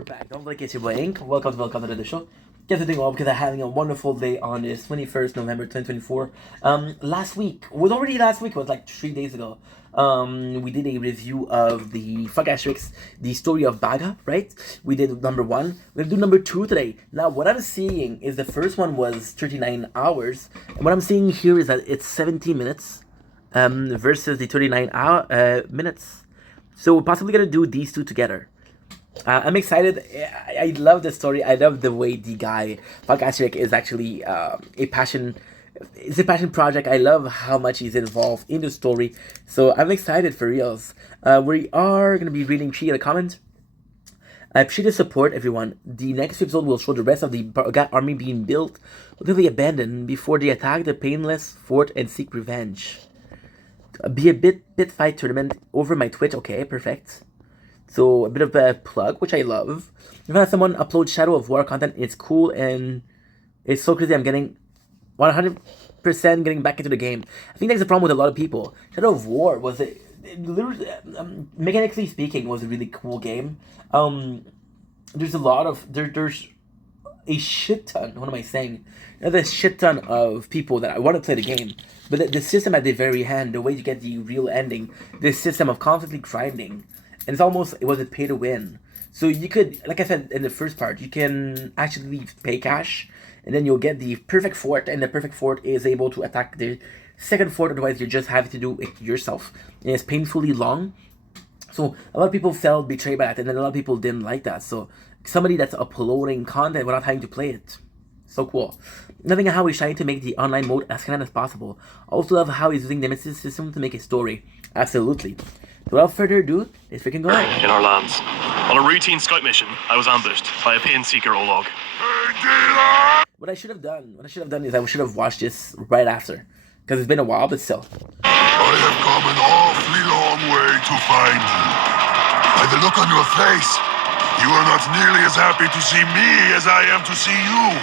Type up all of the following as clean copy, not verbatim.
we're back. Don't forget it's your boy Ink. Welcome to the show. Guys are doing well because I'm having a wonderful day on this 21st November 2024. Last week was already last week. It was like 3 days ago. We did a review of the Fuck Asterix, the story of Baga, right? We did number 1. We're gonna do number 2 today. Now, what I'm seeing is the first one was 39 hours, and what I'm seeing here is that it's 70 minutes, versus the 39 minutes. So we're possibly gonna do these two together. I'm excited. I love the story. I love the way the guy Fuck Asterix is actually a passion. It's a passion project. I love how much he's involved in the story. So I'm excited for reals. We are gonna be reading 3 comments. I appreciate the support, everyone. The next episode will show the rest of the baga army being built, literally abandoned, before they attack the painless fort and seek revenge. Be a bit fight tournament over my Twitch. Okay, perfect. So a bit of a plug, which I love. If I have someone upload Shadow of War content, it's cool and it's so crazy. I'm getting 100% getting back into the game. I think that's the problem with a lot of people. Shadow of War was literally, mechanically speaking, was a really cool game. There's a lot of there's a shit ton. What am I saying? There's a shit ton of people that I want to play the game, but the system at the very end, the way you get the real ending, this system of constantly grinding. And it was a pay to win. So you could, like I said in the first part, you can actually pay cash, and then you'll get the perfect fort, and the perfect fort is able to attack the second fort, otherwise you just have to do it yourself. And it's painfully long. So a lot of people felt betrayed by that, and then a lot of people didn't like that. So somebody that's uploading content without having to play it. So cool. Loving how he's trying to make the online mode as canon as possible. Also love how he's using the message system to make a story. Absolutely. Without further ado, let's freaking go. In our lands. On a routine scout mission, I was ambushed by a pain seeker Olog. What I should have done is I should have watched this right after. Because it's been a while, but still. I have come an awfully long way to find you. By the look on your face, you are not nearly as happy to see me as I am to see you.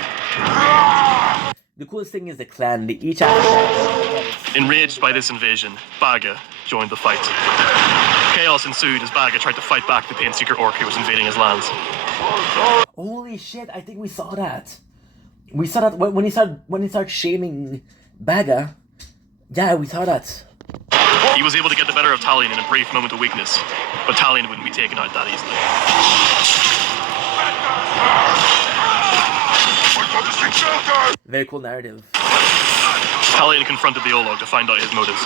The coolest thing is the clan. They each have... Enraged by this invasion, Baga joined the fight. Chaos ensued as Baga tried to fight back the pain seeker orc who was invading his lands. Holy shit, I think we saw that. We saw that when he started shaming Baga. Yeah, we saw that. He was able to get the better of Talion in a brief moment of weakness, but Talion wouldn't be taken out that easily. Very cool narrative. Talion confronted the Olog to find out his motives.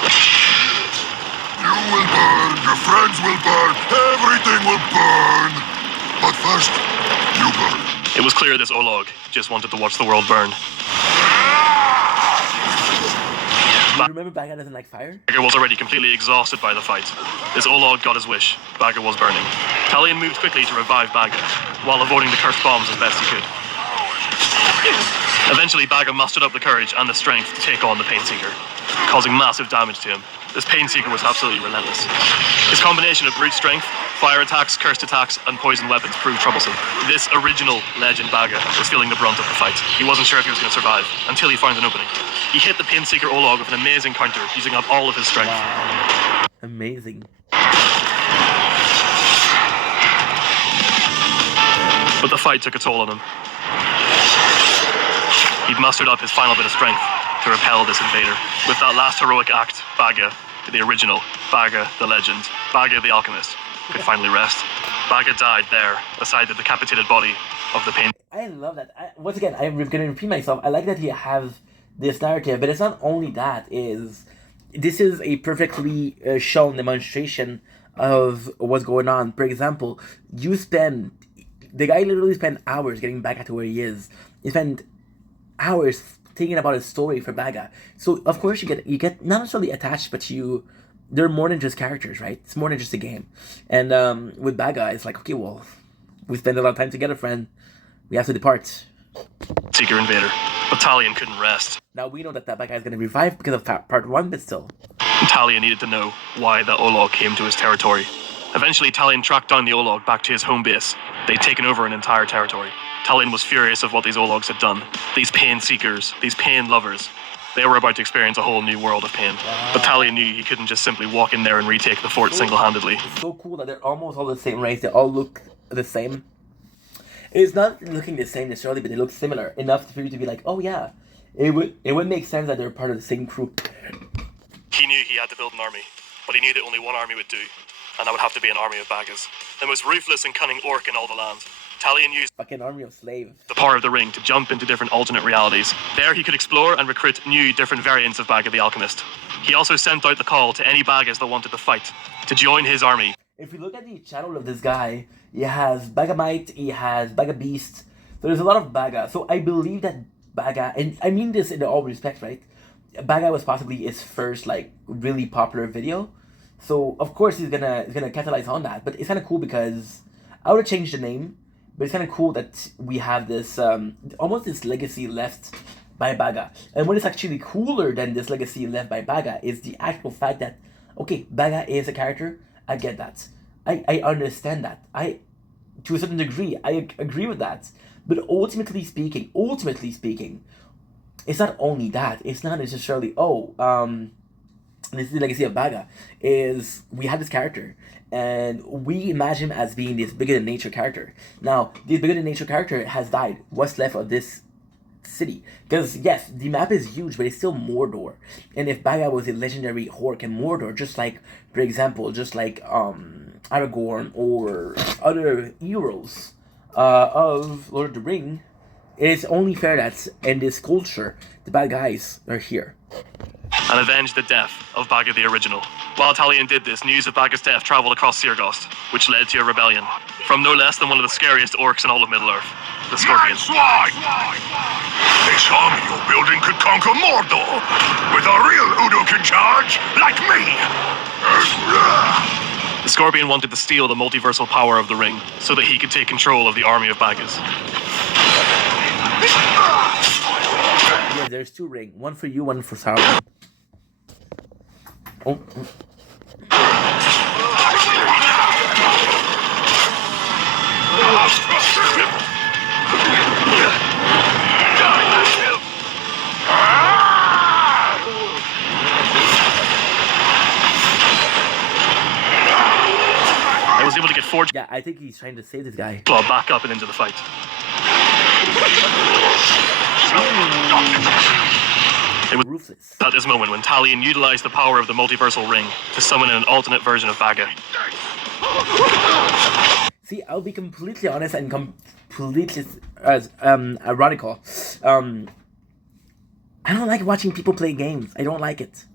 You will burn, your friends will burn, everything will burn. But first, you burn. It was clear this Olog just wanted to watch the world burn. You remember Baga doesn't like fire? Baga was already completely exhausted by the fight. This Olog got his wish. Baga was burning. Talion moved quickly to revive Baga, while avoiding the cursed bombs as best he could. Eventually, Baga mustered up the courage and the strength to take on the Pain Seeker, causing massive damage to him. This Pain Seeker was absolutely relentless. His combination of brute strength, fire attacks, cursed attacks, and poison weapons proved troublesome. This original legend Baga was feeling the brunt of the fight. He wasn't sure if he was going to survive, until he found an opening. He hit the Pain Seeker Olog with an amazing counter, using up all of his strength. Wow. Amazing. But the fight took a toll on him. He'd mustered up his final bit of strength to repel this invader. With that last heroic act, Baga, the original, Baga the legend, Baga the alchemist, could finally rest. Baga died there, beside the decapitated body of the pain. I love that. Once again, I'm going to repeat myself. I like that he has this narrative, but it's not only that. This is a perfectly shown demonstration of what's going on. For example, the guy literally spent hours getting back to where he is. He spent hours thinking about his story for Baga. So of course you get not necessarily attached, but they're more than just characters, right? It's more than just a game. And with Baga, it's like, okay, well, we spend a lot of time together, friend. We have to depart. Seeker invader. But Talion couldn't rest. Now we know that Baga is going to revive because of part 1, but still. Talion needed to know why the Olog came to his territory. Eventually, Talion tracked down the Olog back to his home base. They'd taken over an entire territory. Talion was furious of what these Ologs had done. These pain seekers, these pain lovers, they were about to experience a whole new world of pain. Wow. But Talion knew he couldn't just simply walk in there and retake the fort single-handedly. It's so cool that they're almost all the same race. They all look the same. It's not looking the same necessarily, but they look similar enough for you to be like, oh yeah, it would make sense that they're part of the same crew. He knew he had to build an army, but he knew that only one army would do, and that would have to be an army of bagas. The most ruthless and cunning orc in all the land. Talion used Fucking army of slaves. the power of the ring to jump into different alternate realities. There he could explore and recruit new, different variants of Baga the Alchemist. He also sent out the call to any bagas that wanted to fight, to join his army. If we look at the channel of this guy, he has Bagamite, he has Baga Beast. So there's a lot of Baga. So I believe that Baga, and I mean this in all respect, right? Baga was possibly his first like really popular video. So of course he's gonna capitalize on that. But it's kinda cool because I would have changed the name. But it's kind of cool that we have this, almost this legacy left by Baga. And what is actually cooler than this legacy left by Baga is the actual fact that, okay, Baga is a character, I get that. I understand that. To a certain degree, I agree with that. But ultimately speaking, it's not only that. It's not necessarily, this is the legacy of Baga, is we have this character, and we imagine him as being this bigger than nature character. Now, this bigger than nature character has died. What's left of this city? Because yes, the map is huge, but it's still Mordor. And if Baga was a legendary orc in Mordor, just like, for example, Aragorn or other heroes of Lord of the Ring, it's only fair that in this culture, the bad guys are here. And avenge the death of Baga the Original. While Talion did this, news of Baga's death travelled across Seergost, which led to a rebellion from no less than one of the scariest orcs in all of Middle-earth, the Scorpion. That's why! This army you're building could conquer Mordor with a real Uduk in charge, like me! The Scorpion wanted to steal the multiversal power of the ring so that he could take control of the army of Bagas. Yeah, there's two rings. One for you, one for Sauron. Oh. I was able to get Forge Yeah, I think he's trying to save this guy. Claw back up and into the fight. It was Ruthless. at this moment when Talion utilized the power of the multiversal ring to summon an alternate version of Baga. See, I'll be completely honest and completely radical. I don't like watching people play games. I don't like it.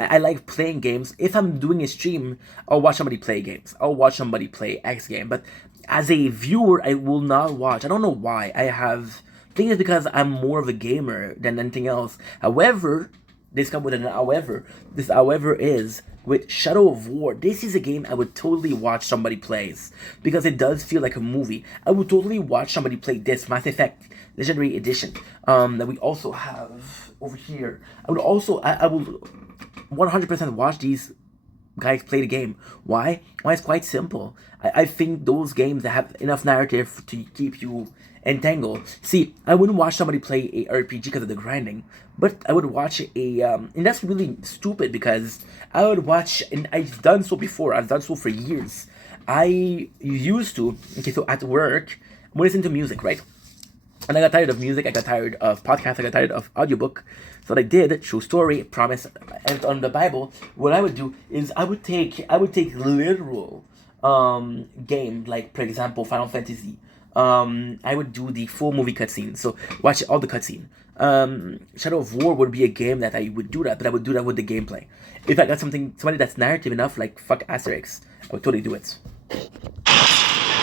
I like playing games. If I'm doing a stream, I'll watch somebody play games. I'll watch somebody play X game. But as a viewer, I will not watch. I don't know why. I think it's because I'm more of a gamer than anything else. However, this comes with an however. This however is with Shadow of War. This is a game I would totally watch somebody plays because it does feel like a movie. I would totally watch somebody play this Mass Effect Legendary Edition that we also have over here. I will 100% watch these guys play the game. Why? Why? It's quite simple. I think those games that have enough narrative to keep you entangled. See, I wouldn't watch somebody play a RPG because of the grinding, but I would watch and that's really stupid because I would watch, and I've done so before, I've done so for years. I used to, okay, so at work, I'm listening to music, right? And I got tired of music, I got tired of podcasts, I got tired of audiobook. So what I did, true story, promise, and on the Bible, what I would do is I would take literal game, like for example Final Fantasy. I would do the full movie cutscene, so watch all the cutscene. Shadow of War would be a game that I would do that, but I would do that with the gameplay. If I got somebody that's narrative enough, like fuck Asterix, I would totally do it.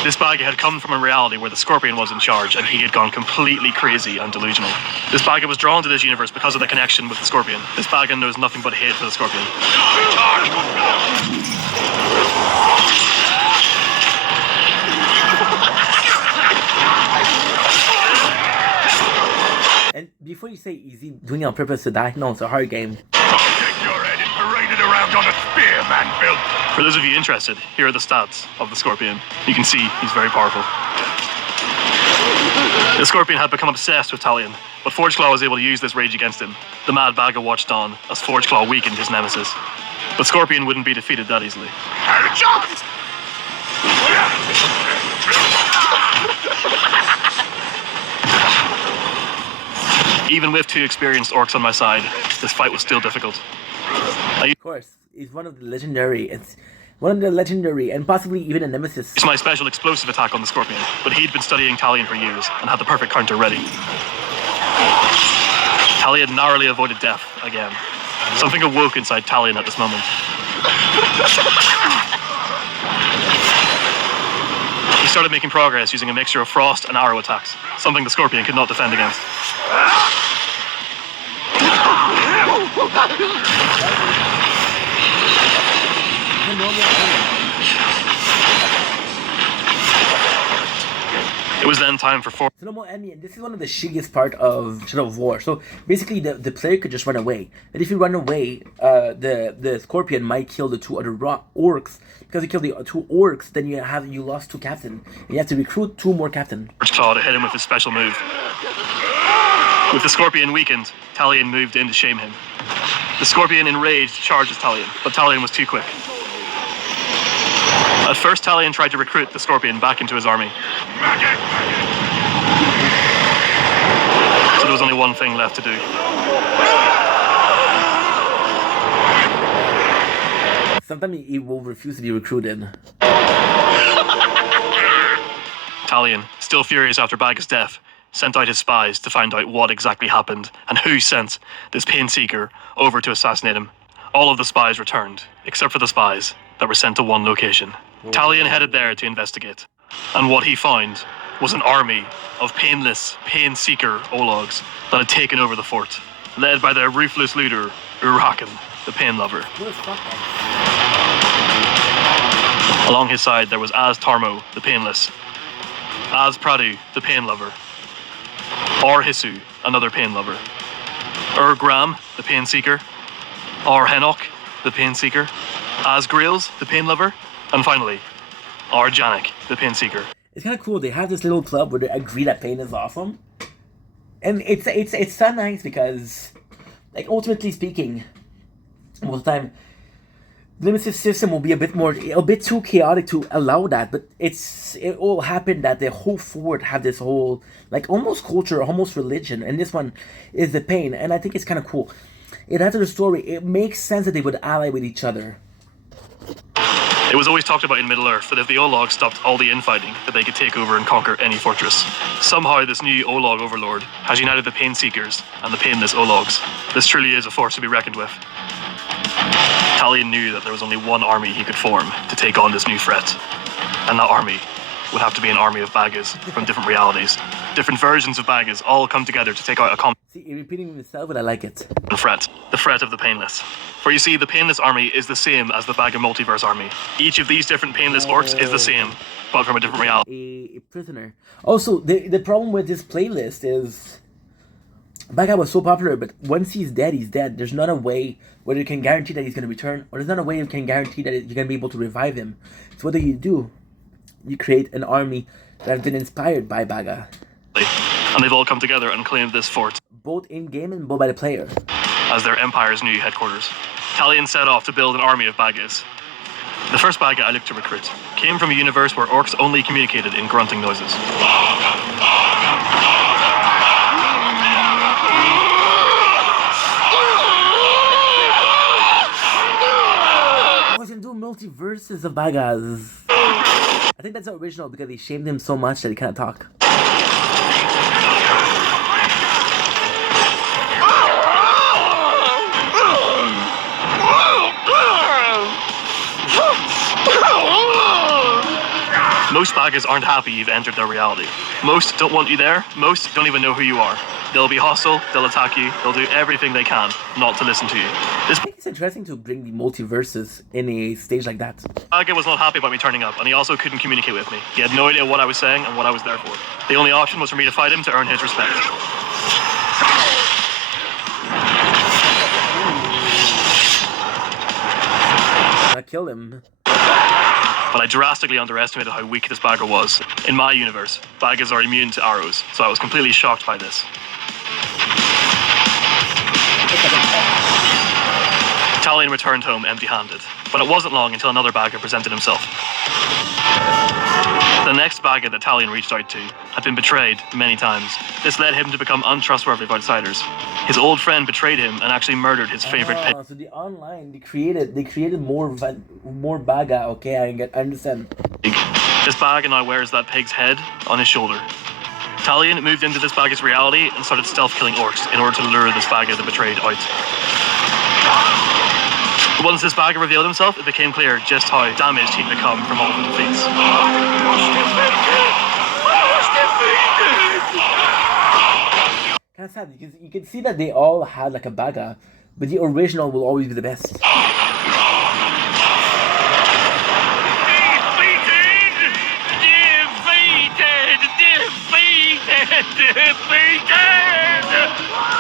This Baga had come from a reality where the Scorpion was in charge and he had gone completely crazy and delusional. This Baga was drawn to this universe because of the connection with the Scorpion. This Baga knows nothing but hate for the Scorpion. And before you say easy, doing it on purpose to die, no, it's a hard game. I'll take your head and parade it around on a spear, man-built. For those of you interested, here are the stats of the Scorpion. You can see he's very powerful. The Scorpion had become obsessed with Talion, but Forgeclaw was able to use this rage against him. The mad Baga watched on as Forgeclaw weakened his nemesis. But Scorpion wouldn't be defeated that easily. Jump! Even with 2 experienced orcs on my side, this fight was still difficult. Of course, it's one of the legendary. It's one of the legendary and possibly even a nemesis. It's my special explosive attack on the Scorpion, but he'd been studying Talion for years and had the perfect counter ready. Talion narrowly avoided death again. Something awoke inside Talion at this moment. He started making progress using a mixture of frost and arrow attacks, something the Scorpion could not defend against. It was then time for 4. So no more enemy, and this is one of the shittiest part of Shadow of War. So basically, the player could just run away. And if you run away, the Scorpion might kill the 2 other orcs. Because you kill the 2 orcs, then you lost 2 captain. And you have to recruit 2 more captain. Claw to hit him with his special move. With the Scorpion weakened, Talion moved in to shame him. The Scorpion, enraged, charges Talion, but Talion was too quick. At first, Talion tried to recruit the Scorpion back into his army. So there was only one thing left to do. Sometimes he will refuse to be recruited. Talion, still furious after Baga's death, sent out his spies to find out what exactly happened and who sent this Painseeker over to assassinate him. All of the spies returned, except for the spies that were sent to one location. Talion headed there to investigate, and what he found was an army of painless Painseeker Ologs that had taken over the fort, led by their ruthless leader, Urakan, the Pain Lover. Along his side there was Az Tarmo, the Painless, Az Pradu, the Pain Lover, Hisu, another Pain Lover, Gram, the Pain Seeker, Henok, the Pain Seeker, Az Grills, the Pain Lover, and finally, Janik, the Pain Seeker. It's kind of cool. They have this little club where they agree that pain is awesome, and it's so nice because, like, ultimately speaking, most of the time, the nemesis system will be a bit too chaotic to allow that. But it all happened that the whole fort have this whole, like, almost culture, almost religion, and this one is the pain, and I think it's kind of cool. It adds to the story. It makes sense that they would ally with each other. It was always talked about in Middle-earth that if the Ologs stopped all the infighting, that they could take over and conquer any fortress. Somehow this new Olog overlord has united the Painseekers and the Painless Ologs. This truly is a force to be reckoned with. Talion knew that there was only one army he could form to take on this new threat, and that army would have to be an army of Bagas from different realities. Different versions of Bagas all come together to take out a common See, you're repeating himself, but I like it. threat, the threat of the Painless. For you see, the Painless army is the same as the Baga multiverse army. Each of these different Painless orcs is the same, but from a different reality. A prisoner. Also, the problem with this playlist is Baga was so popular, but once he's dead, he's dead. There's not a way where you can guarantee that he's going to return, or there's not a way you can guarantee that you're going to be able to revive him. So what do? You create an army that has been inspired by Baga. And they've all come together and claimed this fort, both in-game and both by the player, as their empire's new headquarters. Talion set off to build an army of Bagas. The first Baga I looked to recruit came from a universe where orcs only communicated in grunting noises. I was gonna do multiverses of Bagas. I think that's original because they shamed him so much that he can't talk. Most Bagas aren't happy you've entered their reality. Most don't want you there. Most don't even know who you are. They'll be hostile, they'll attack you, they'll do everything they can not to listen to you. I think it's interesting to bring the multiverses in a stage like that. Baga was not happy about me turning up, and he also couldn't communicate with me. He had no idea what I was saying and what I was there for. The only option was for me to fight him to earn his respect. I killed him. But I drastically underestimated how weak this Baga was. In my universe, Bagas are immune to arrows, so I was completely shocked by this. Talion returned home empty-handed, but it wasn't long until another Baga presented himself. The The next baga that Talion reached out to had been betrayed many times. This led him to become untrustworthy of outsiders. His old friend betrayed him and actually murdered his favorite pig. So the online they created more baga. Okay, I understand. This baga now wears that pig's head on his shoulder. Talion moved into this baga's reality and started stealth killing orcs in order to lure this baga that betrayed out. Once this baga revealed himself, it became clear just how damaged he'd become from all of the defeats. Kind of sad because you can see that they all had like a baga, but the original will always be the best.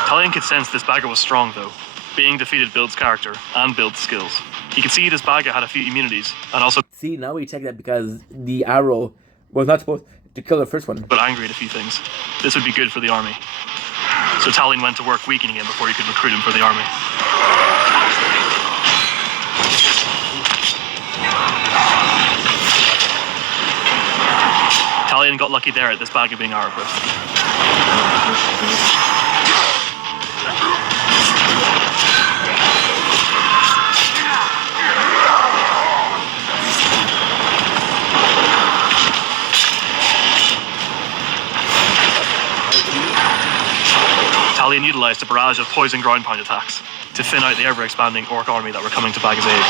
Talion could sense this baga was strong though. Being defeated builds character and builds skills. He could see this baga had a few immunities and also See, now we check that because the arrow was not supposed to kill the first one. but angry at a few things. This would be good for the army. So Talion went to work weakening him before he could recruit him for the army. Talion got lucky there at this baga being arrowproof. Talion utilised a barrage of poison ground pound attacks to thin out the ever-expanding orc army that were coming to Baga's aid.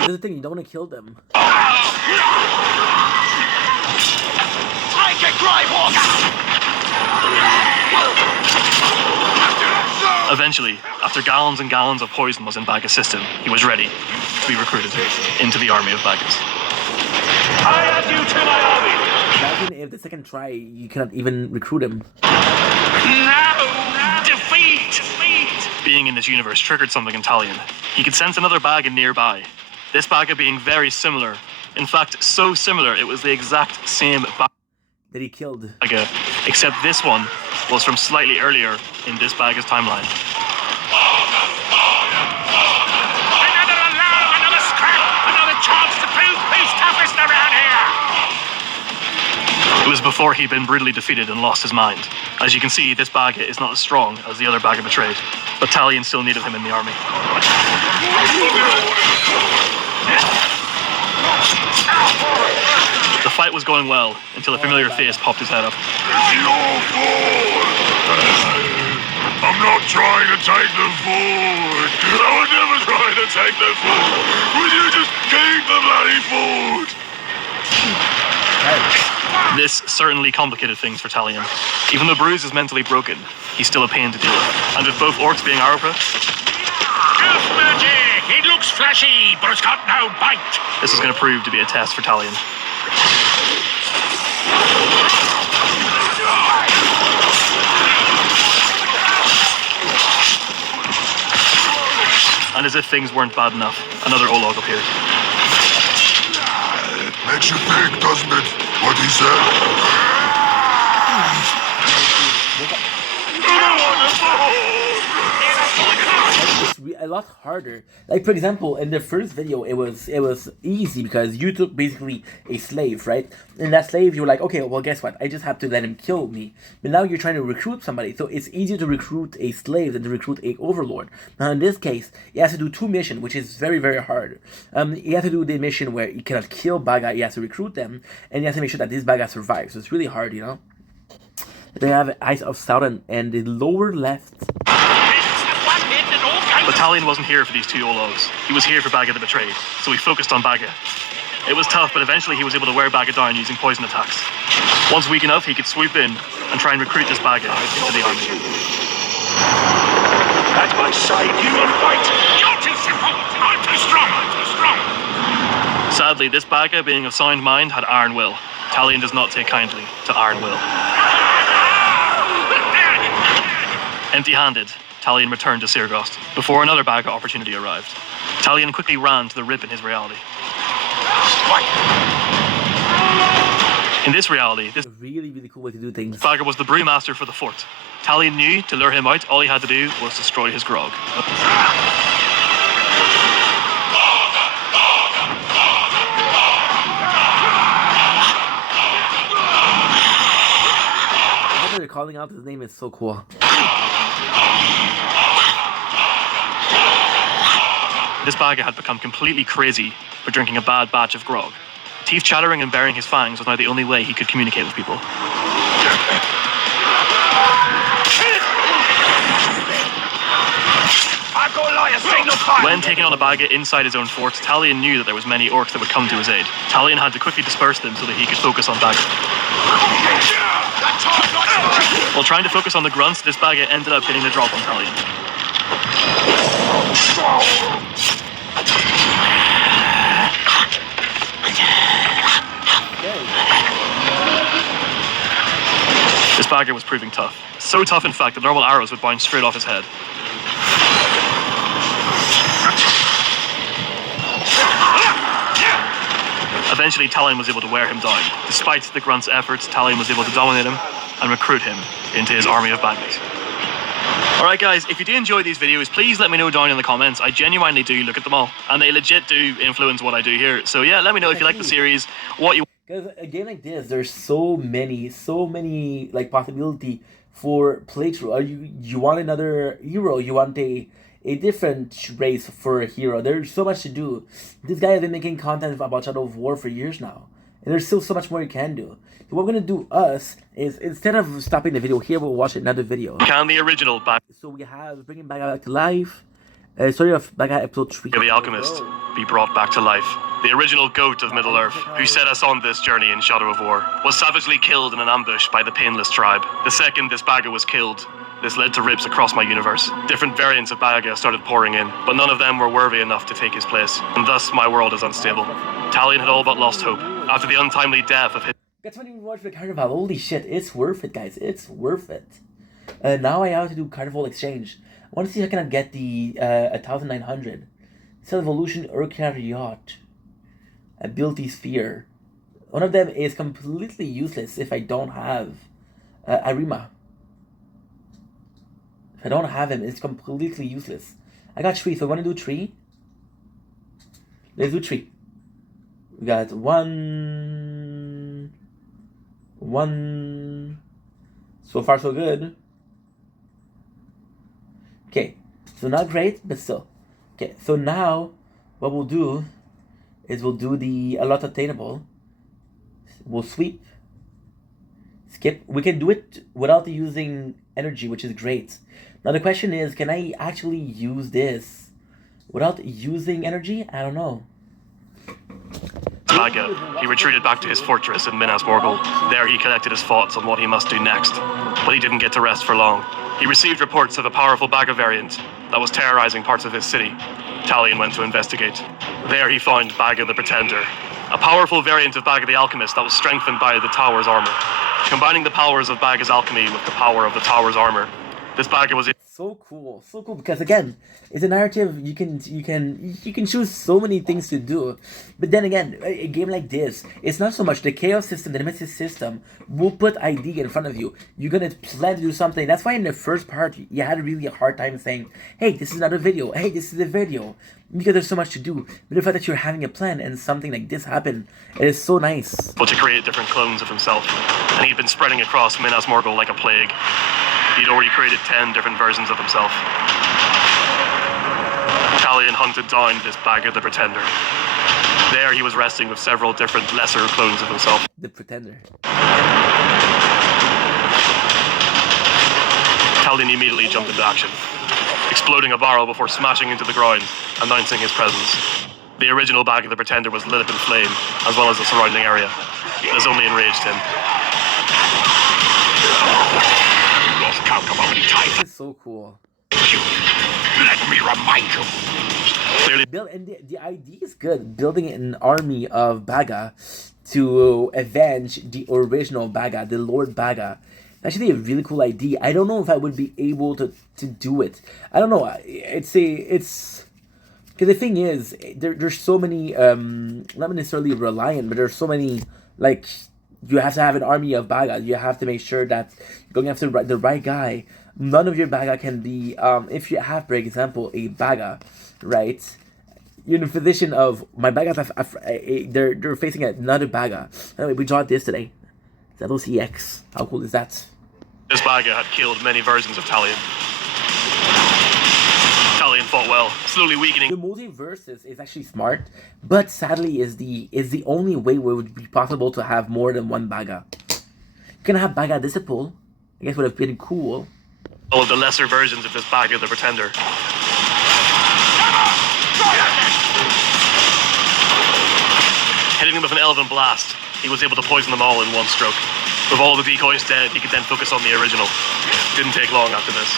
This is the thing, you don't want to kill them. Eventually, after gallons and gallons of poison was in Baga's system, he was ready to be recruited into the army of Bagas. I add you to my army! Imagine if the second try you cannot even recruit him. No! Defeat! Being in this universe triggered something in Talion. He could sense another baga nearby. This baga being very similar. In fact, so similar it was the exact same That he killed. baga, except this one was from slightly earlier in this baga's timeline. Another alarm, another scrap, another chance to prove who's toughest around here! It was before he'd been brutally defeated and lost his mind. As you can see, this baga is not as strong as the other baga betrayed, but Talion still needed him in the army. The fight was going well until a familiar face popped his head up. It's your fault! I'm not trying to take the fort! I would never try to take the fort! Would you just keep the bloody fort? This certainly complicated things for Talion. Even though Bruise is mentally broken, he's still a pain to deal with. And with both orcs being arrowproof, Elf magic! It looks flashy, but it's got no bite! this is going to prove to be a test for Talion. And as if things weren't bad enough, another Olog appeared. Makes you think, doesn't it? What he said? It's a lot harder. Like for example, in the first video, it was easy because you took basically a slave, right? And that slave, you were like, okay, well, guess what? I just have to let him kill me. But now you're trying to recruit somebody, so it's easier to recruit a slave than to recruit a overlord. Now in this case, he has to do two missions, which is very, very hard. He has to do the mission where he cannot kill Baga. He has to recruit them, and he has to make sure that this Baga survives. So it's really hard, you know. They have Eyes of Sauron, and the lower left. But Talion wasn't here for these two Ologs. He was here for Baga the Betrayed, so he focused on Baga. It was tough, but eventually he was able to wear Baga down using poison attacks. Once weak enough, he could swoop in and try and recruit this Baga into the army. At my side, you will fight! You're too simple! I'm too strong! Sadly, this Baga, being of sound mind, had iron will. Talion does not take kindly to iron will. Empty-handed, Talion returned to Sirgost before another Baga opportunity arrived. Talion quickly ran to the rip in his reality. In this reality, this Really, really cool way to do things. Baga was the brewmaster for the fort. Talion knew to lure him out, all he had to do was destroy his grog. calling out his name is so cool. This baga had become completely crazy for drinking a bad batch of grog. Teeth chattering and baring his fangs was now the only way he could communicate with people. When taking on a baga inside his own fort, Talion knew that there was many orcs that would come to his aid. Talion had to quickly disperse them so that he could focus on baga. While trying to focus on the grunts, this baga ended up getting the drop on Talion. This baga was proving tough. So tough, in fact, that normal arrows would bounce straight off his head. Eventually, Talion was able to wear him down. Despite the grunt's efforts, Talion was able to dominate him and recruit him into his army of bagas. Alright guys, if you do enjoy these videos, please let me know down in the comments. I genuinely do look at them all, and they legit do influence what I do here. So yeah, let me know if you like the series, what you... Because a game like this, there's so many like possibility for playthrough. You want another hero, you want a different race for a hero. There's so much to do. This guy has been making content about Shadow of War for years now, and there's still so much more you can do. So what we're gonna do is instead of stopping the video here, we'll watch another video. Can the original baga So we have bringing back to life. Story of Baga episode 3. the Alchemist be brought back to life? The original goat of Middle-earth, who set us on this journey in Shadow of War, was savagely killed in an ambush by the Painless tribe. The second this baga was killed, this led to ribs across my universe. Different variants of baga started pouring in, but none of them were worthy enough to take his place, and thus my world is unstable. Talion had all but lost hope after the untimely death of his... That's when you watch the carnival. Holy shit, it's worth it, guys. It's worth it. Now I have to do carnival exchange. I want to see if I can get the 1900. Cell Evolution Urquhart Yacht. Ability Sphere. One of them is completely useless if I don't have Arima. If I don't have him, it's completely useless. I got 3, so I want to do 3. Let's do 3. We got 1. So far, so good. Okay, so not great, but still. Okay, so now what we'll do is we'll do the a lot attainable. We'll sweep, skip. We can do it without using energy, which is great. Now the question is, can I actually use this without using energy? I don't know. baga, he retreated back to his fortress in Minas Morgul. There he collected his thoughts on what he must do next. But he didn't get to rest for long. He received reports of a powerful baga variant that was terrorizing parts of his city. Talion went to investigate. There he found Baga the Pretender, a powerful variant of Baga the Alchemist that was strengthened by the tower's armor. Combining the powers of Baga's alchemy with the power of the tower's armor, this Baga was... So cool because again, it's a narrative. You can choose so many things to do, but then again, a game like this, it's not so much the chaos system, the nemesis system will put ID in front of you. You're gonna plan to do something. That's why in the first part you had really a hard time saying, "Hey, this is another video. Hey, this is a video," because there's so much to do. But the fact that you're having a plan and something like this happen, it is so nice. But to create different clones of himself, and he'd been spreading across Minas Morgul like a plague. He'd already created 10 different versions of himself. Talion hunted down this Baga the Pretender. There he was resting with several different lesser clones of himself. The Pretender. Talion immediately jumped into action, exploding a barrel before smashing into the ground, announcing his presence. The original Baga the Pretender was lit up in flame, as well as the surrounding area. This only enraged him. This is so cool. Let me remind you. Clearly, And the idea is good. Building an army of Baga to avenge the original Baga, the Lord Baga. Actually, a really cool idea. I don't know if I would be able to do it. I don't know. It's because the thing is, there's so many. Not necessarily reliant, but there's so many like. You have to have an army of Baga. You have to make sure that you're going after the right guy. None of your Baga can be, if you have, for example, a Baga, right? You're in a position of, my Bagas, they're facing another Baga. Anyway, we draw this today. Zados EX. How cool is that? This baga had killed many versions of Talion. Talion fought well, slowly weakening. The multiverses is actually smart, but sadly is the only way where it would be possible to have more than one baga. You can have baga disciple. I guess would have been cool. All of the lesser versions of this baga the Pretender. Hitting them with an elven blast, he was able to poison them all in one stroke. With all the decoys dead, he could then focus on the original. Didn't take long after this.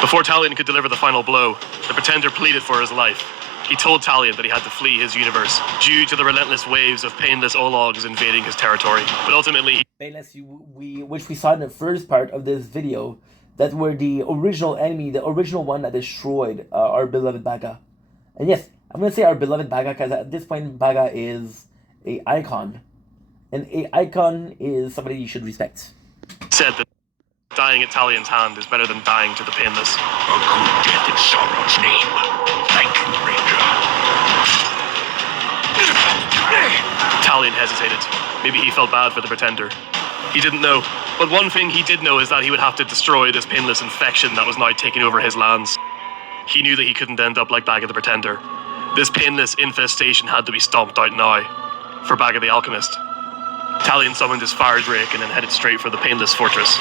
Before Talion could deliver the final blow, the Pretender pleaded for his life. He told Talion that he had to flee his universe due to the relentless waves of painless Ologs invading his territory. But ultimately, Painless, which we saw in the first part of this video, that were the original enemy, the original one that destroyed our beloved baga. And yes, I'm gonna say our beloved baga because at this point, baga is a icon, and a icon is somebody you should respect. said that dying at Talion's hand is better than dying to the painless. A good death in Sauron's name. Thank you, Ranger. Talion hesitated. Maybe he felt bad for the Pretender. He didn't know. But one thing he did know is that he would have to destroy this painless infection that was now taking over his lands. He knew that he couldn't end up like Baga the Pretender. This painless infestation had to be stomped out now. For Baga the Alchemist. Talion summoned his fire drake and then headed straight for the painless fortress.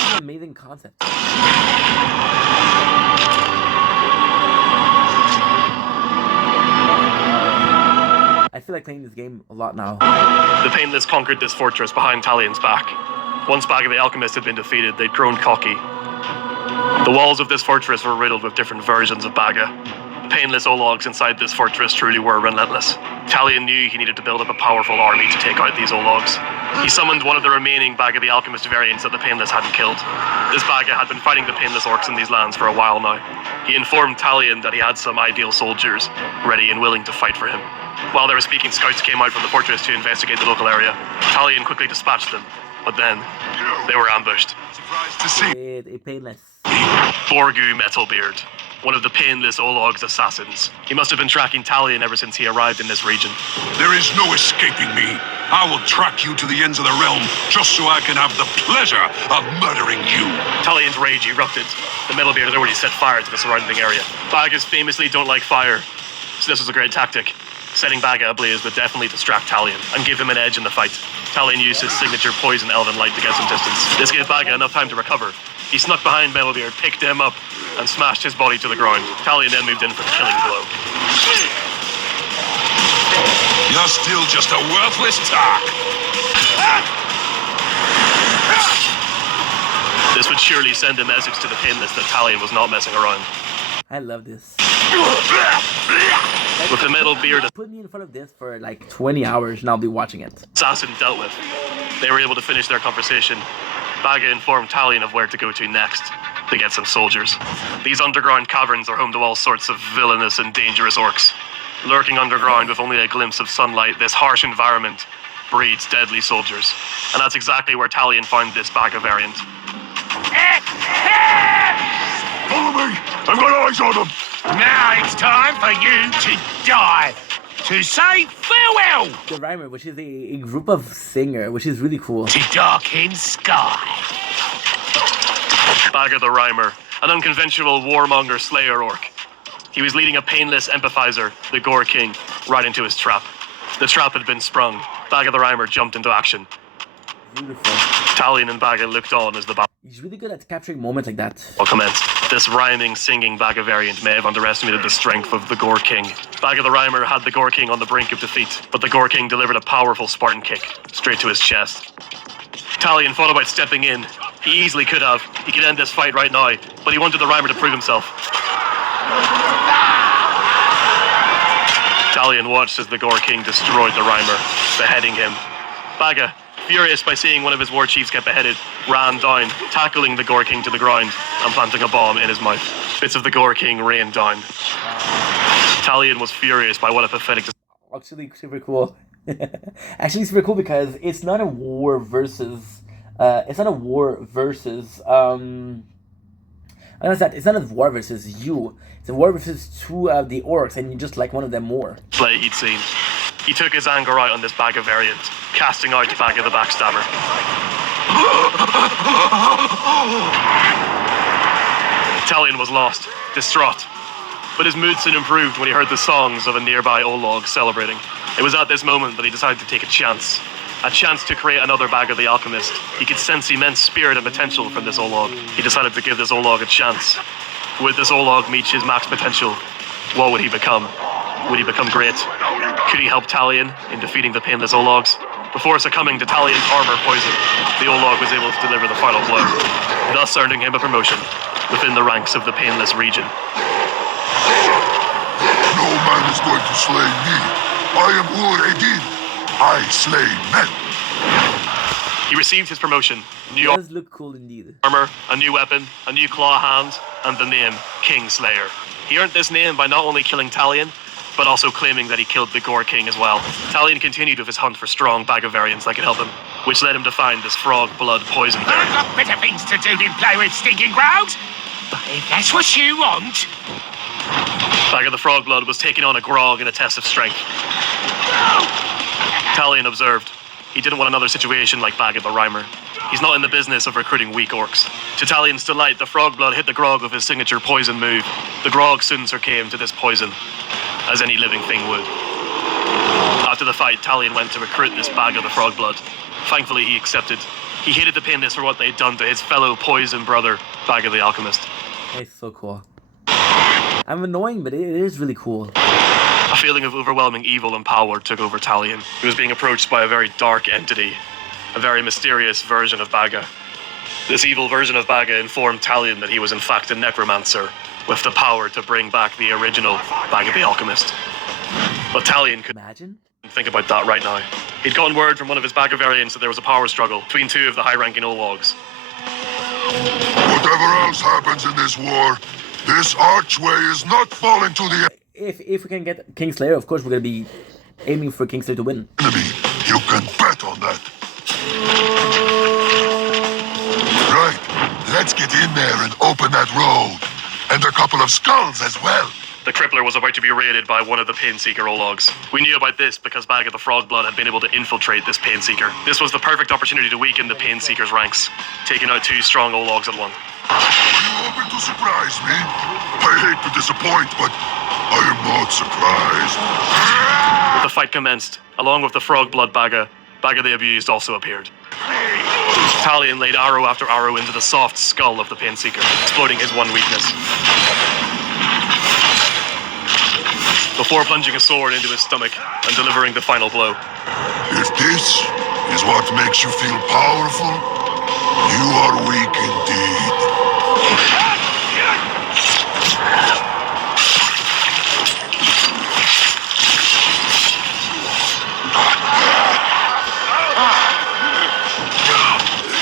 It's an amazing concept. I feel like playing this game a lot now. The Painless conquered this fortress behind Talion's back. Once Baga the Alchemist had been defeated, they'd grown cocky. The walls of this fortress were riddled with different versions of Baga. The painless Ologs inside this fortress truly were relentless. Talion knew he needed to build up a powerful army to take out these Ologs. He summoned one of the remaining Baga the Alchemist variants that the Painless hadn't killed. This Baga had been fighting the Painless orcs in these lands for a while now. He informed Talion that he had some ideal soldiers, ready and willing to fight for him. While they were speaking, scouts came out from the fortress to investigate the local area. Talion quickly dispatched them, but then they were ambushed. Surprised to see. With a painless. Borgu Metalbeard, one of the Painless Olog's assassins. He must have been tracking Talion ever since he arrived in this region. There is no escaping me. I will track you to the ends of the realm just so I can have the pleasure of murdering you. Talion's rage erupted. The Metalbeard had already set fire to the surrounding area. Bagas famously don't like fire, so this was a great tactic. Setting Baga ablaze would definitely distract Talion and give him an edge in the fight. Talion used his signature poison elven light to get some distance. This gave Baga enough time to recover. He snuck behind Metalbeard, picked him up, and smashed his body to the ground. Talion then moved in for the killing blow. You're still just a worthless tark. This would surely send a message to the Painless that Talion was not messing around. I love this. With the Metalbeard Put me in front of this for like 20 hours and I'll be watching it. assassin dealt with, they were able to finish their conversation. Baga informed Talion of where to go to next to get some soldiers. These underground caverns are home to all sorts of villainous and dangerous orcs. Lurking underground with only a glimpse of sunlight, this harsh environment breeds deadly soldiers. And that's exactly where Talion found this Baga variant. Follow me. I've got eyes on them. Now it's time for you to die. To say farewell The Rhymer, which is a group of singer, which is really cool. to darkened sky. Baga the Rhymer, an unconventional warmonger slayer orc. He was leading a painless empathizer, the Gore King, right into his trap. The trap had been sprung. Baga the Rhymer jumped into action. Beautiful. Talion and Baga looked on as the battle He's really good at capturing moments like that. commenced. This rhyming, singing Baga variant may have underestimated the strength of the Gore King. Baga the Rhymer had the Gore King on the brink of defeat, but the Gore King delivered a powerful Spartan kick, straight to his chest. Talion thought about stepping in. He easily could have. He could end this fight right now, but he wanted the Rhymer to prove himself. Talion watched as the Gore King destroyed the Rhymer, beheading him. Baga, furious by seeing one of his war chiefs get beheaded, ran down, tackling the Gore King to the ground and planting a bomb in his mouth. Bits of the Gore King rained down. Talion was furious by what a pathetic Actually, super cool. Actually, super cool because it's not a war versus. It's not a war versus And it's that it's not a war versus you. It's a war versus two of the orcs, and you just like one of them more. Play he'd seen. He took his anger out on this Baga variant, casting out Baga the Backstabber. Talion was lost, distraught. But his mood soon improved when he heard the songs of a nearby Olog celebrating. It was at this moment that he decided to take a chance to create another Baga the Alchemist. He could sense immense spirit and potential from this Olog. He decided to give this Olog a chance. Would this Olog meet his max potential? What would he become? Would he become great? Could he help Talion in defeating the painless Ologs? Before succumbing to Talion's armor poison, the Olog was able to deliver the final blow, thus earning him a promotion within the ranks of the painless region. No man is going to slay me. I am Ur-Edin. I slay men. He received his promotion, It new does look cool indeed. armor, a new weapon, a new claw hand, and the name Kingslayer. He earned this name by not only killing Talion, but also claiming that he killed the Gore King as well. Talion continued with his hunt for strong Baga variants that could help him, which led him to find this frog blood poison I've variant. got better things to do than play with stinking ground. But if that's what you want... Baga the Frog Blood was taking on a grog in a test of strength. Talion observed. He didn't want another situation like Baga the Rhymer. He's not in the business of recruiting weak orcs. To Talion's delight, the Frog Blood hit the grog with his signature poison move. The grog soon succumbed to this poison, as any living thing would. After the fight, Talion went to recruit this Baga the Frog Blood. Thankfully, he accepted. He hated the painless for what they'd done to his fellow poison brother, Baga the Alchemist. It's so cool. I'm annoying, but it is really cool. A feeling of overwhelming evil and power took over Talion. He was being approached by a very dark entity, a very mysterious version of Baga. This evil version of Baga informed Talion that he was in fact a necromancer, with the power to bring back the original Baga the Alchemist. But Talion couldn't Imagine. think about that right now. He'd gotten word from one of his Baga variants that there was a power struggle between two of the high-ranking Ologs. Whatever else happens in this war, this archway is not falling to the If we can get Kingslayer, of course we're gonna be aiming for Kingslayer to win. enemy. You can bet on that. Right, let's get in there and open that road. And a couple of skulls as well. The Crippler was about to be raided by one of the Painseeker Ologs. We knew about this because Baga the Frog Blood had been able to infiltrate this Painseeker. This was the perfect opportunity to weaken the Painseeker's ranks, taking out two strong Ologs at once. Are you hoping to surprise me? I hate to disappoint, but I am not surprised. The fight commenced. Along with the Frog Blood Baga, Baga the Abused also appeared. Talion laid arrow after arrow into the soft skull of the Painseeker, exploiting his one weakness. Before plunging a sword into his stomach and delivering the final blow. If this is what makes you feel powerful, you are weak indeed.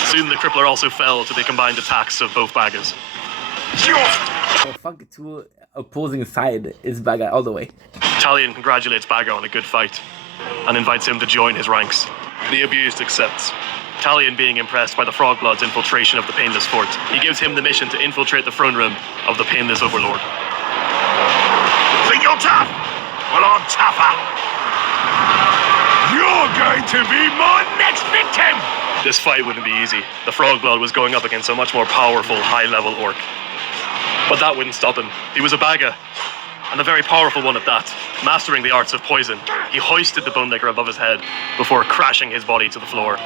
Soon the Crippler also fell to the combined attacks of both Bagas. So fuck two opposing side is Baga all the way. Talion congratulates Baga on a good fight and invites him to join his ranks. The Abused accepts. Talion being impressed by the Frog Blood's infiltration of the Painless Fort, he gives him the mission to infiltrate the throne room of the Painless Overlord. Think you're tough? Well, I'm tougher. You're going to be my next victim! This fight wouldn't be easy. The Frog Blood was going up against a much more powerful, high-level orc. But that wouldn't stop him. He was a Baga, and a very powerful one at that, mastering the arts of poison. He hoisted the Bone Licker above his head before crashing his body to the floor.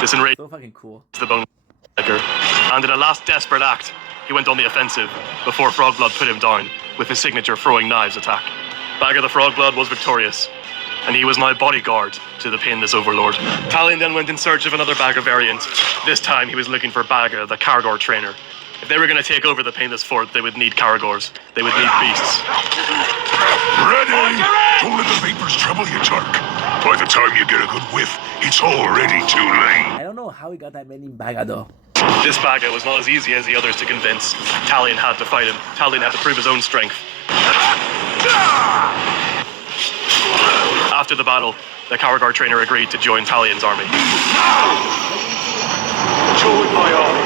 This enraged So fucking cool. the Bone Licker, and in a last desperate act, he went on the offensive before Frogblood put him down with his signature throwing knives attack. Baga the Frogblood was victorious, and he was now bodyguard to the Painless Overlord. Talion then went in search of another Baga variant. This time he was looking for Baga, the Caragor trainer. If they were going to take over the Painless Fort, they would need Caragors. They would need beasts. Ready? Don't let the vapors trouble you, jerk. By the time you get a good whiff, it's already too late. I don't know how he got that many Baga though. This Baga was not as easy as the others to convince. Talion had to fight him. Talion had to prove his own strength. After the battle, the Caragor trainer agreed to join Talion's army. Join my army.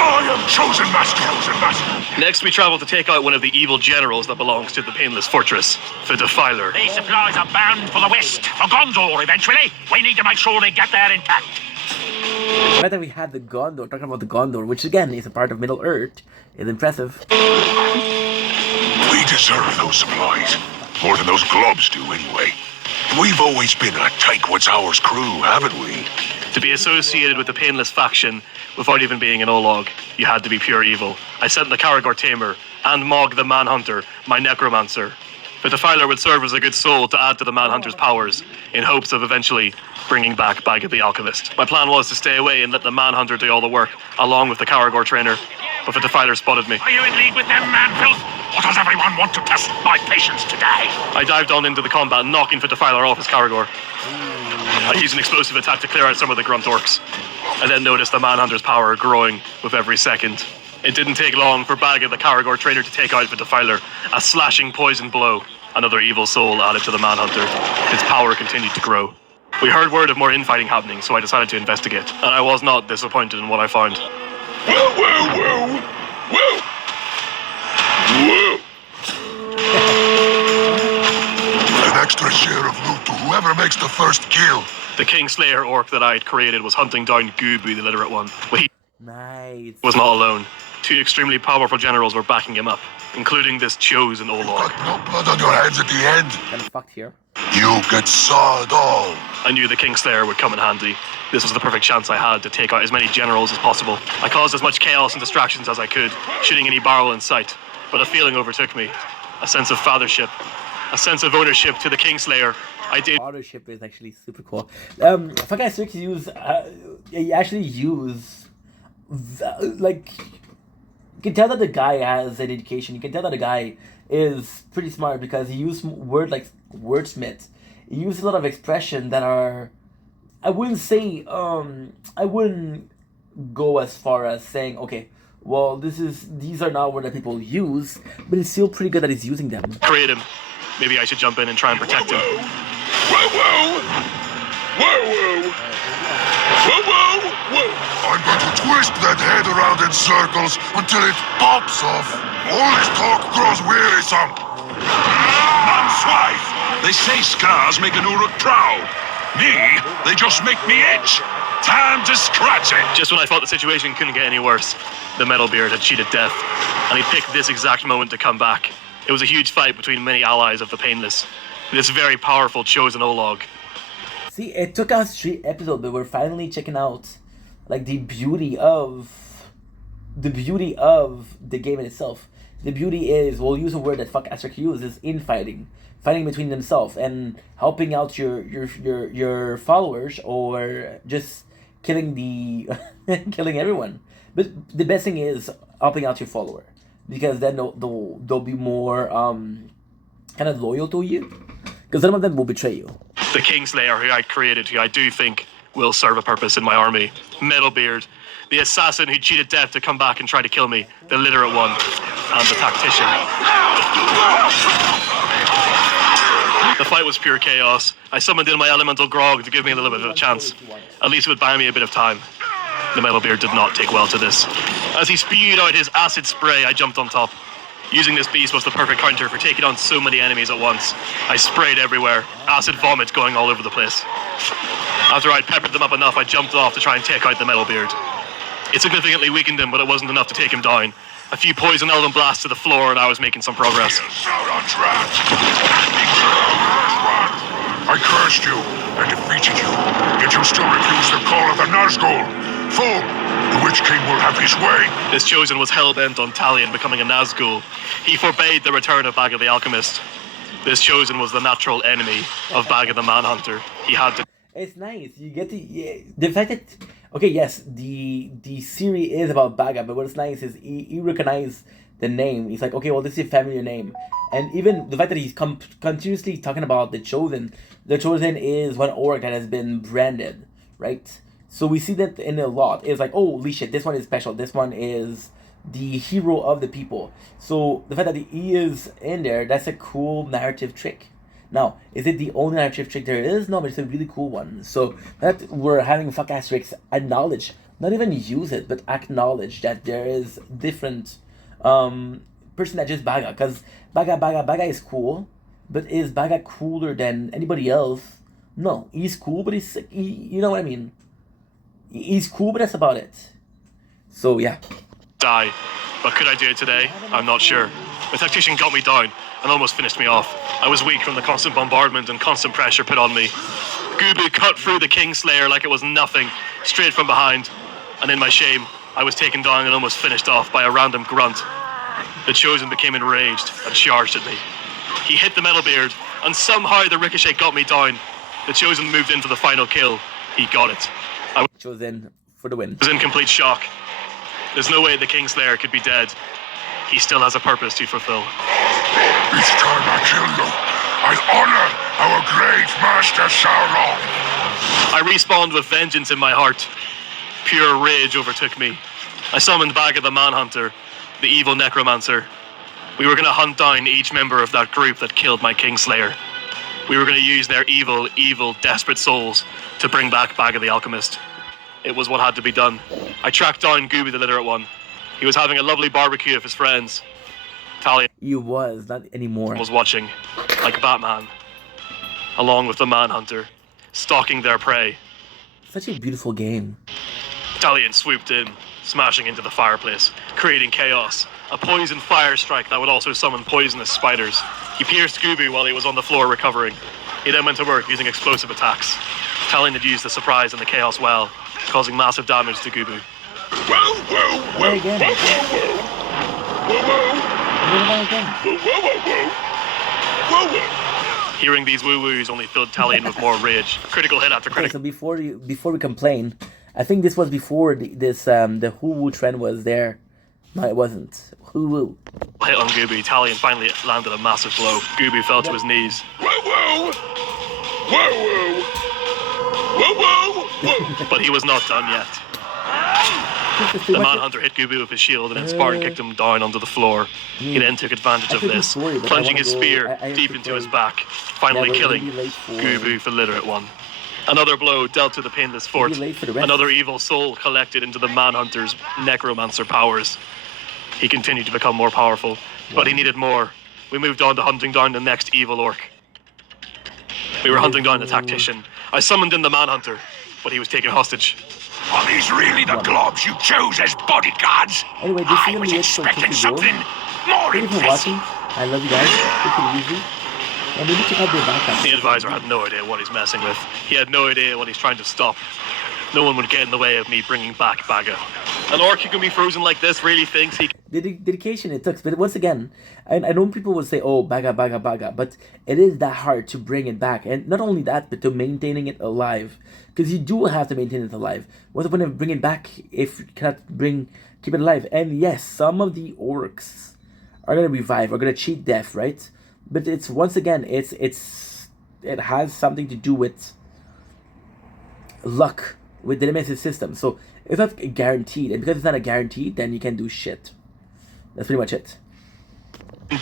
I am chosen master. Next, we travel to take out one of the evil generals that belongs to the Painless Fortress, the Defiler. These supplies are bound for the west, for Gondor eventually. We need to make sure they get there intact. The fact that we had the Gondor, talking about the Gondor, which again is a part of Middle Earth, is impressive. We deserve those supplies. More than those globs do, anyway. We've always been a take what's ours crew, haven't we? To be associated with the Painless faction without even being an Olog, you had to be pure evil. I sent the Caragor Tamer and Mog the Manhunter, my necromancer. The Defiler would serve as a good soul to add to the Manhunter's powers, in hopes of eventually bringing back Baga the Alchemist. My plan was to stay away and let the Manhunter do all the work, along with the Caragor trainer, but the Defiler spotted me. Are you in league with them, man-filth? Or does everyone want to test my patience today? I dived on into the combat, knocking the Defiler off his Caragor. I used an explosive attack to clear out some of the grunt orcs. I then noticed the Manhunter's power growing with every second. It didn't take long for Baga the Caragor trainer to take out the Defiler, a slashing poison blow. Another evil soul added to the Manhunter. His power continued to grow. We heard word of more infighting happening, so I decided to investigate, and I was not disappointed in what I found. Whoa, whoa, whoa! Whoa! Whoa! An extra share of loot to whoever makes the first kill. The Kingslayer orc that I had created was hunting down Gooby, the literate one, but he Nice. was not alone. Two extremely powerful generals were backing him up, including this chosen Olog. Got no blood on your hands at the end. Kind of fucked here. You get sawed all. I knew the Kingslayer would come in handy. This was the perfect chance I had to take out as many generals as possible. I caused as much chaos and distractions as I could, shooting any barrel in sight. But a feeling overtook me. A sense of fathership. A sense of ownership to the Kingslayer. I did. Authorship is actually super cool. Fuck Ass Rick you actually use, like, you can tell that the guy has an education. You can tell that the guy is pretty smart because he used wordsmith. He used a lot of expression that are, I wouldn't say, I wouldn't go as far as saying, okay, well, these are not words that people use, but it's still pretty good that he's using them. Create him. Maybe I should jump in and try and protect him. Whoa, whoa! Whoa, whoa! Whoa, whoa! Whoa! I'm going to twist that head around in circles until it pops off. All this talk grows wearisome. Swipe! They say scars make an Uruk proud. Me, they just make me itch. Time to scratch it. Just when I thought the situation couldn't get any worse, the Metalbeard had cheated death, and he picked this exact moment to come back. It was a huge fight between many allies of the Painless. This very powerful chosen Olog. See, it took us 3 episodes, but we're finally checking out, like, the beauty of the game in itself. The beauty is, we'll use a word that fuck Asterix uses, infighting. Fighting between themselves and helping out your followers, or just killing killing everyone. But the best thing is helping out your follower, because then they'll be more kind of loyal to you, because some of them will betray you. The Kingslayer who I created, who I do think will serve a purpose in my army. Metalbeard, the assassin who cheated death to come back and try to kill me. The literate one, and the tactician. The fight was pure chaos. I summoned in my elemental grog to give me a little bit of a chance. At least it would buy me a bit of time. The Metalbeard did not take well to this. As he spewed out his acid spray, I jumped on top. Using this beast was the perfect counter for taking on so many enemies at once. I sprayed everywhere, acid vomit going all over the place. After I'd peppered them up enough, I jumped off to try and take out the Metalbeard. It significantly weakened him, but it wasn't enough to take him down. A few poison elven blasts to the floor and I was making some progress. On track. I cursed you and defeated you, yet you still refuse the call of the Nazgul. Fool, the Witch King will have his way. This chosen was hell-bent on Talion becoming a Nazgul. He forbade the return of Baga the Alchemist. This chosen was the natural enemy of Baga the Manhunter. He had to... It's nice. You get the fact that, okay, yes, the series is about Baga, but what's nice is he recognized the name. He's like, okay, well, this is a familiar name. And even the fact that he's continuously talking about the Chosen is one orc that has been branded, right? So we see that in a lot. It's like, oh, holy shit, this one is special. This one is the hero of the people. So the fact that he is in there, that's a cool narrative trick. Now, is it the only narrative trick there is? No, but it's a really cool one. So that we're having fuck Asterix acknowledge not even use it, but acknowledge that there is different person that just baga. Because baga is cool, but is baga cooler than anybody else? No, he's cool, but you know what I mean. He's cool, but that's about it. So yeah. Die. But could I do it today? I'm not sure. The tactician got me down and almost finished me off. I was weak from the constant bombardment and constant pressure put on me. Gubu cut through the Kingslayer like it was nothing, straight from behind. And in my shame, I was taken down and almost finished off by a random grunt. The Chosen became enraged and charged at me. He hit the Metalbeard, and somehow the ricochet got me down. The Chosen moved in for the final kill. He got it. I Chosen for the win. was in complete shock. There's no way the Kingslayer could be dead. He still has a purpose to fulfill. Each time I kill you, I honor our great master Sauron. I respawned with vengeance in my heart. Pure rage overtook me. I summoned Baga the Manhunter, the evil necromancer. We were going to hunt down each member of that group that killed my Kingslayer. We were going to use their evil, desperate souls to bring back Baga the Alchemist. It was what had to be done. I tracked down Gooby the Literate One. He was having a lovely barbecue with his friends. Talia Not anymore. was watching, like Batman, along with the Manhunter, stalking their prey. Such a beautiful game. Talion swooped in, smashing into the fireplace, creating chaos. A poison fire strike that would also summon poisonous spiders. He pierced Gooby while he was on the floor recovering. He then went to work using explosive attacks. Talion had used the surprise and the chaos well, causing massive damage to Gooby. Whoa, whoa, whoa, Play again. whoa, whoa, whoa, whoa, Again. whoa, whoa, whoa, whoa, whoa, whoa. Hearing these woo-woos only filled Talion with more rage. Critical hit after Okay, critical. so before we complain, I think this was before the Hulu trend was there. No, it wasn't. Hulu. Hit on Gooby, Talion finally landed a massive blow. Gooby fell to his knees. Whoa, whoa, whoa, whoa, whoa, whoa. But he was not done yet. The Manhunter hit Gooby with his shield and then Spartan kicked him down onto the floor. He then took advantage of this, plunging his spear deep into his back, finally killing Gooby the Literate One. Another blow dealt to the painless fort. Another evil soul collected into the Manhunter's necromancer powers. He continued to become more powerful, but he needed more. We moved on to hunting down the next evil orc. We were hunting down the tactician. I summoned in the Manhunter, but he was taken hostage. Are these really the globs you chose as bodyguards? Anyway, this I is was the expecting something more Thank you for impressive. watching. I love you guys. Take it easy. And maybe check out their backup. The advisor had no idea what he's messing with. He had no idea what he's trying to stop. No one would get in the way of me bringing back Baga. An orc who can be frozen like this really thinks he The dedication it took, but once again, I know people would say, "Oh, baga, but it is that hard to bring it back, and not only that, but to maintaining it alive, because you do have to maintain it alive. What's the point of bringing it back if you cannot keep it alive?" And yes, some of the orcs are gonna revive, are gonna cheat death, right? But it's once again, it has something to do with luck, with the nemesis system. So it's not guaranteed, and because it's not a guarantee, then you can do shit. That's pretty much it.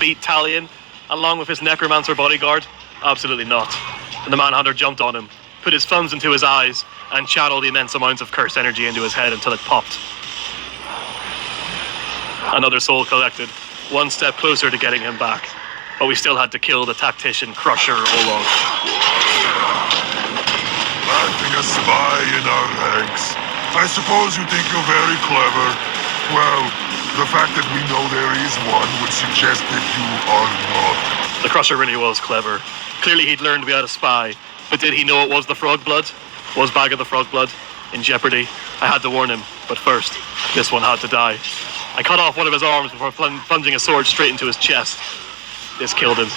beat Talion, along with his necromancer bodyguard? Absolutely not. And the Manhunter jumped on him, put his thumbs into his eyes, and channeled immense amounts of cursed energy into his head until it popped. Another soul collected, one step closer to getting him back. But we still had to kill the tactician Crusher Olog. Planting a spy in our ranks. I suppose you think you're very clever. Well, the fact that we know there is one would suggest that you are not. The Crusher really was clever. Clearly he'd learned to be how to spy. But did he know it was the frog blood? Was Baga the frog blood in jeopardy? I had to warn him, but first, this one had to die. I cut off one of his arms before plunging a sword straight into his chest. This killed him.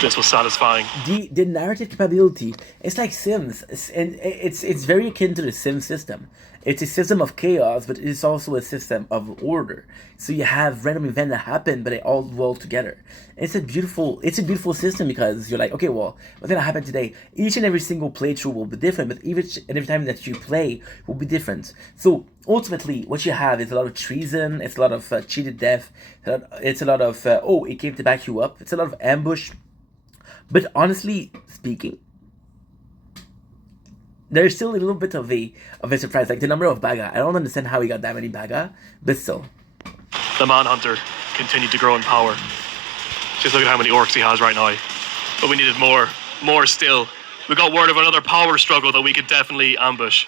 This was satisfying. The narrative capability, it's like Sims, and it's very akin to the Sim system. It's a system of chaos, but it's also a system of order. So you have random events that happen, but they all roll together. It's a beautiful system because you're like, okay, well, what's gonna happen today? Each and every single playthrough will be different, but each and every time that you play will be different. So ultimately, what you have is a lot of treason, it's a lot of cheated death, it's a lot of oh, it came to back you up. It's a lot of ambush. But honestly speaking, there's still a little bit of a surprise, like the number of baga. I don't understand how he got that many baga, but still. The Manhunter continued to grow in power. Just look at how many orcs he has right now. But we needed more. More still. We got word of another power struggle that we could definitely ambush.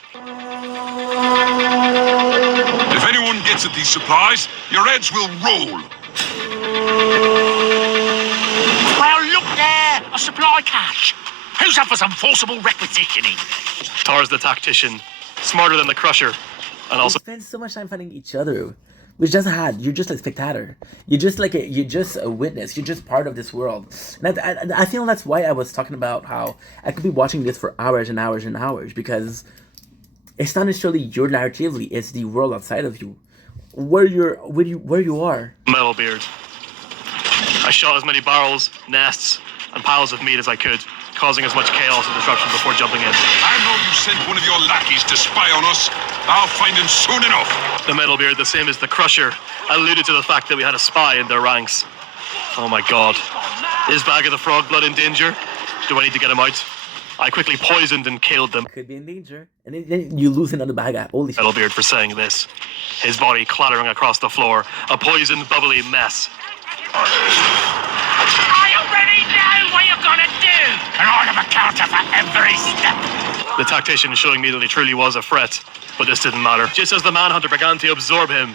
If anyone gets at these supplies, your heads will roll. Well, look there, a supply cache. Who's up for some forcible requisitioning? Tar's the tactician, smarter than the Crusher, and also We spend so much time fighting each other. Which doesn't have. You're just a spectator. You're just like you're just a witness. You're just part of this world. And I feel that's why I was talking about how I could be watching this for hours and hours and hours, because it's not necessarily your narratively. It's the world outside of you, where you are. Metalbeard. I shot as many barrels, nests, and piles of meat as I could, causing as much chaos and disruption before jumping in. I know you sent one of your lackeys to spy on us. I'll find him soon enough. The Metalbeard, the same as the Crusher, alluded to the fact that we had a spy in their ranks. Oh my god. Is Baga the Frog Blood in danger? Do I need to get him out? I quickly poisoned and killed them. Could be in danger, and then you lose another baga. Holy shit. Metalbeard for saying this. His body clattering across the floor, a poisoned, bubbly mess. I already know what you're gonna do, and I have a counter for every step. The tactician showing me that he truly was a threat, but this didn't matter. Just as the Manhunter began to absorb him,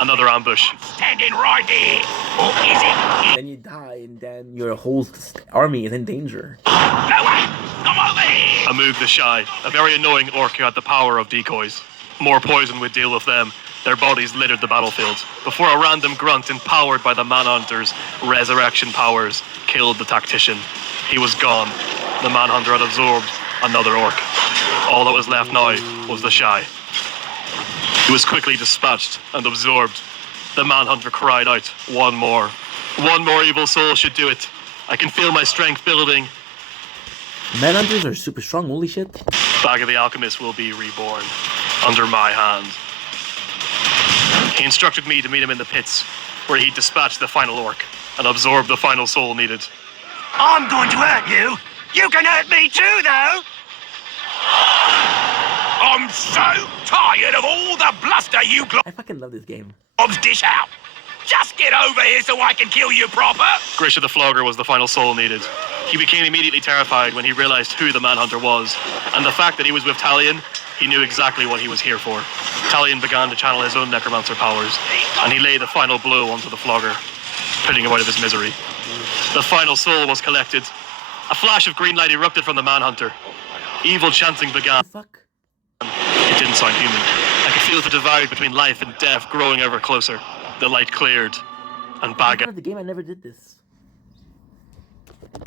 another ambush. Standing right here, or is it? Then you die, and then your whole army is in danger. No way! Come over here! A Moog the Shy, a very annoying orc who had the power of decoys. More poison would deal with them. Their bodies littered the battlefield, before a random grunt empowered by the Manhunter's resurrection powers killed the tactician. He was gone. The Manhunter had absorbed another orc. All that was left now was the Shy. He was quickly dispatched and absorbed. The Manhunter cried out, one more. One more evil soul should do it. I can feel my strength building. Manhunters are super strong, holy shit. Baga the Alchemist will be reborn, under my hand. He instructed me to meet him in the pits, where he'd dispatch the final orc and absorb the final soul needed. I'm going to hurt you. You can hurt me too, though. I'm so tired of all the bluster you I fucking love this game. globs dish out. Just get over here so I can kill you proper. Grisha the Flogger was the final soul needed. He became immediately terrified when he realized who the Manhunter was, and the fact that he was with Talion, he knew exactly what he was here for. Talion began to channel his own necromancer powers, and he laid the final blow onto the Flogger, putting him out of his misery. The final soul was collected. A flash of green light erupted from the Manhunter. Evil chanting began. Fuck. It didn't sound human. I could feel the divide between life and death growing ever closer. The light cleared, and Baga, Part of the game, I never did this.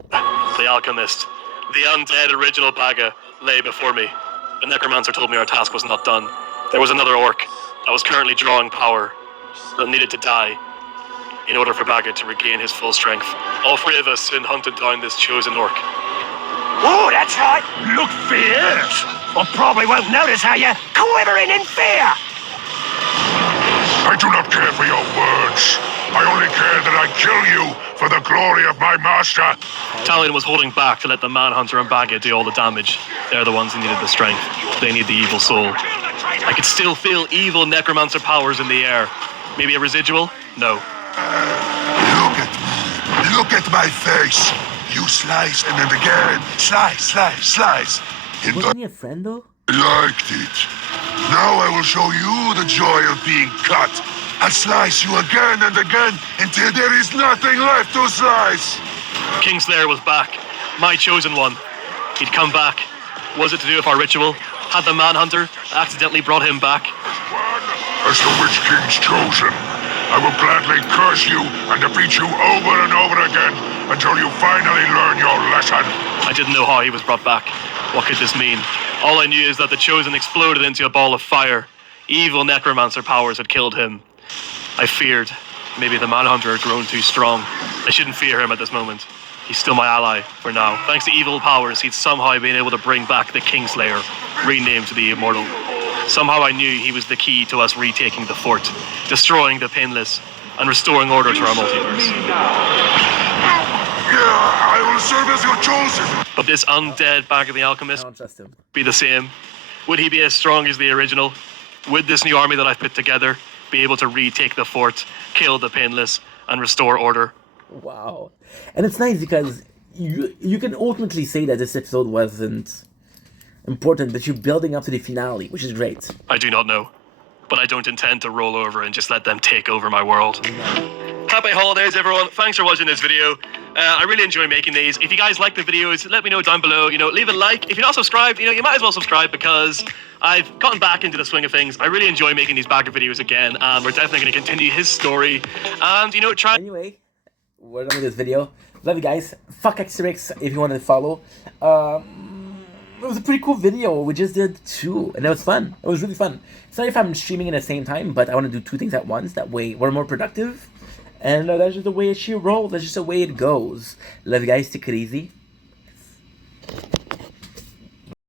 the alchemist, the undead original Baga, lay before me. The necromancer told me our task was not done. There was another orc that was currently drawing power, that needed to die in order for Baga to regain his full strength. All three of us soon hunted down this chosen orc. Oh, that's right. Look fierce. I probably won't notice how you're quivering in fear. I do not care for your words. I only care that I kill you for the glory of my master. Talion was holding back to let the Manhunter and Baga do all the damage. They're the ones who needed the strength. They need the evil soul. I could still feel evil necromancer powers in the air. Maybe a residual? No. Look at me. Look at my face. You slice and then again. Slice, slice, slice. And Wasn't he a friend though? I liked it. Now I will show you the joy of being cut. I'll slice you again and again until there is nothing left to slice. Kingslayer was back. My chosen one. He'd come back. Was it to do with our ritual? Had the Manhunter accidentally brought him back? As the Witch King's chosen, I will gladly curse you and defeat you over and over again until you finally learn your lesson. I didn't know how he was brought back. What could this mean? All I knew is that the chosen exploded into a ball of fire. Evil necromancer powers had killed him. I feared maybe the Manhunter had grown too strong. I shouldn't fear him at this moment. He's still my ally for now. Thanks to evil powers, he'd somehow been able to bring back the Kingslayer, renamed to the Immortal. Somehow I knew he was the key to us retaking the fort, destroying the Painless, and restoring order to our multiverse. I will serve as your chosen. But this undead Baga the I Alchemist don't trust him. be the same? Would he be as strong as the original? Would this new army that I've put together be able to retake the fort, kill the Painless, and restore order? Wow. And it's nice because you can ultimately say that this episode wasn't important, but you're building up to the finale, which is great. I do not know. But I don't intend to roll over and just let them take over my world. Happy holidays, everyone. Thanks for watching this video. I really enjoy making these. If you guys like the videos, let me know down below. Leave a like. If you're not subscribed, you might as well subscribe because I've gotten back into the swing of things. I really enjoy making these Baga videos again, and we're definitely going to continue his story. And, try... Anyway, we're done with this video. Love you guys. Fuck X if you wanted to follow. It was a pretty cool video. We just did 2, and it was fun. It was really fun. Sorry if I'm streaming at the same time, but I want to do 2 things at once. That way, we're more productive. And that's just the way she rolls. That's just the way it goes. Love you guys. Take it easy.